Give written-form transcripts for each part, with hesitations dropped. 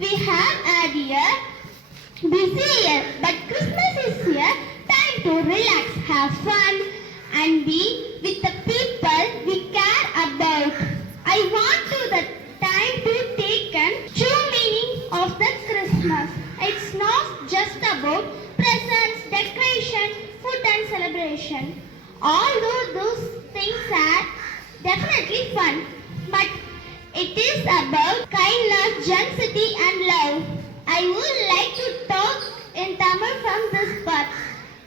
We have had a busy year, but Christmas is a time to relax, have fun, and be with the people we care about. I want to the time to take a true meaning of the Christmas. It's not just about presents, decoration, food and celebration. Although those things are definitely fun, but it is about kindness, generosity and love. I would like to talk in Tamil from this part.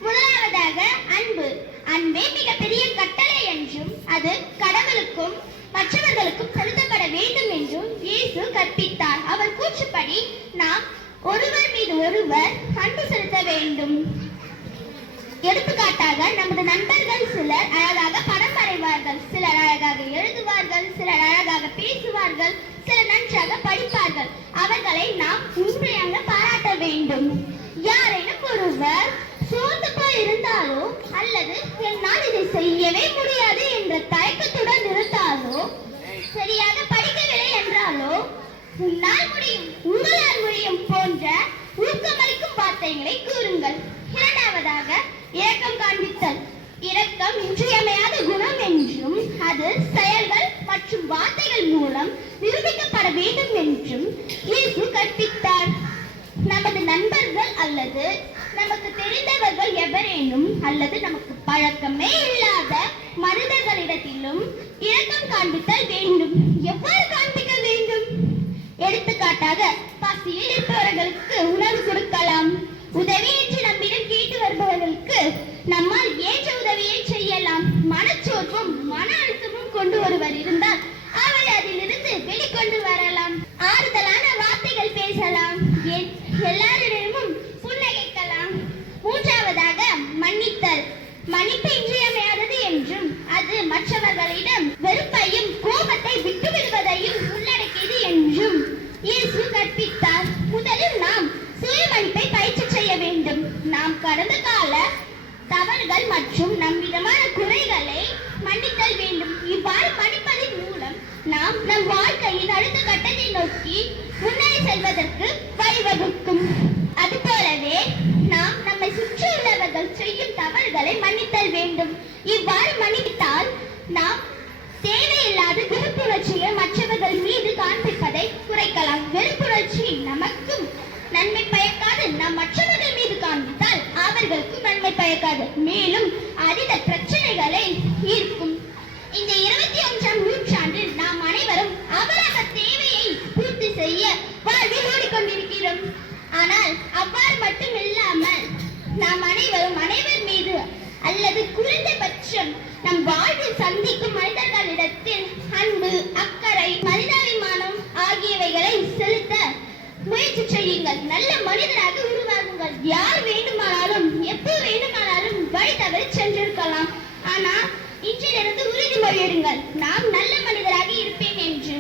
முதலாவதாக அன்பு. அன்பே மிகப்பெரிய கட்டளை என்றும் அது கடவுளுக்கும் மற்றவர்களுக்கும் செலுத்தப்பட வேண்டும் என்றும் இயேசு கற்பித்தார். அவர் கூற்றுப்படி நாம் ஒருவர் மீது ஒருவர் அன்பு செலுத்த வேண்டும். எடுத்துக்காட்டாக நமது நண்பர்கள் சிலர் அழகாக படம் வரைவார்கள், சிலர் அழகாக எழுதுவார்கள், சிலர் அழகாக பேசுவார்கள், சிலர் நன்றாக படிப்பார்கள். அவர்களை நாம் உண்மையாக பாராட்ட வேண்டும். யாரேனும் ஒருவர் சோர்ந்து போய் இருந்தாலோ அல்லது என்னால் இதை செய்யவே முடியாது என்ற தயக்கத்துடன் இருந்தாலோ, சரியாக படிக்கவில்லை என்றாலோ, உன்னால் முடியும், உங்களால் முடியும் போன்ற ஊக்கமளிக்கும் வார்த்தைகளை கூறுங்கள். இரண்டாவதாக இரக்கம் காண்பித்தல். இரக்கம் இன்றியமையாத குணம் என்றும் அது செயல்கள் மற்றும் வார்த்தைகள் மூலம் நிரூபிக்கப்பட வேண்டும் என்றும் இயேசு கற்பித்தார். நமது நண்பர்கள் அல்லது நமக்கு தெரிந்தவர்கள் எவரேனும் அல்லது நமக்கு பழக்கமே இல்லாத மனிதர்களிடத்திலும் இரக்கம் காண்பித்தல் வேண்டும். எவ்வாறு காண்பிக்க வேண்டும்? எடுத்துக்காட்டாக பசியில் இருப்பவர்களுக்கு உணவு கொடுக்கலாம். உதவியின்றி நம்மிடம் கேட்டு வருபவர்களுக்கு நம்மால் ஏற்ற உதவியை செய்யலாம். மனச்சோர்வும் மன அழுத்தமும் கொண்டு ஒருவர் இருந்தால் அவரை அதிலிருந்து வெளிக்கொண்டு வரலாம். ஆறுதலான வார்த்தைகள் பேசலாம். எல்லாரிடமும் புன்னகைக்கலாம். மூன்றாவதாக மன்னித்தல். மன்னிப்பு இன்றியமையாதது என்றும் அது மற்றவர்களிடம் வெறுப்பையும் கோபத்தை விட்டுவிடுவதையும் உள்ளடக்கியது என்றும் இயேசு கற்பித்தார். முதலில் நாம் சுய மன்னிப்பை பயிற்சி செய்ய வேண்டும். நாம் கடந்த கால தவறுகள் மற்றும் நம்மிடமான குறைகளை மன்னித்தல் வேண்டும். இவ்வாறு மன்னிப்பதன் மூலம் நாம் நம் வாழ்க்கையின் அடுத்த கட்டத்தை நோக்கி முன்னேறி செல்வதற்கு வழிவகுக்கும். அதுபோலவே நாம் நம்மை சுற்றியுள்ளவர்கள் செய்யும் தவறுகளை மன்னித்தல் வேண்டும். இவ்வாறு மன்னித்தால் நாம் தேவையில்லாத வெறுப்புணர்ச்சியை மற்றவர்கள் மீது காண்பிப்பதை குறைக்கலாம். வெறுப்புணர்ச்சி நமக்கும் நன்மை பயக்காது. நாம் மற்றவர்கள் மீது காண்பித்தால் அவர்களுக்கும் நன்மை பயக்காது, மேலும் அதிக பிரச்சனைகளை ஈர்க்கும். இந்த 21ஆம் நூற்றாண்டில் நாம் அனைவரும் அவரவர் தேவையை பூர்த்தி செய்ய வாழ்வில் ஓடிக்கொண்டிருக்கிறோம். ஆனால் அவ்வாறு மட்டும் இல்லாமல் நாம் அனைவரும் அனைவர் மீது அல்லது குறைந்தபட்சம் நம் வாழ்வில் சந்திக்கும் மனிதர்களிடத்தில் அன்பு, அக்கறை, மனிதாபிமானம் ஆகியவைகளை செலுத்த முயற்சி செய்யுங்கள். நல்ல மனிதராக உருவாகுங்கள். யார் வேண்டுமானாலும் எப்போ வேண்டுமானாலும் வழி தவறி சென்றிருக்கலாம். ஆனால் இன்றிலிருந்து உறுதிமொழி எடுங்கள், நான் நல்ல மனிதராக இருப்பேன் என்று.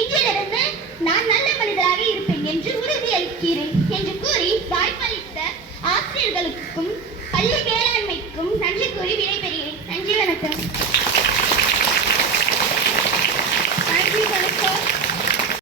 இன்றிலிருந்து நான் நல்ல மனிதராக இருப்பேன் என்று உறுதியளிக்கிறேன் என்று கூறி வாய்ப்பளித்த ஆசிரியர்களுக்கு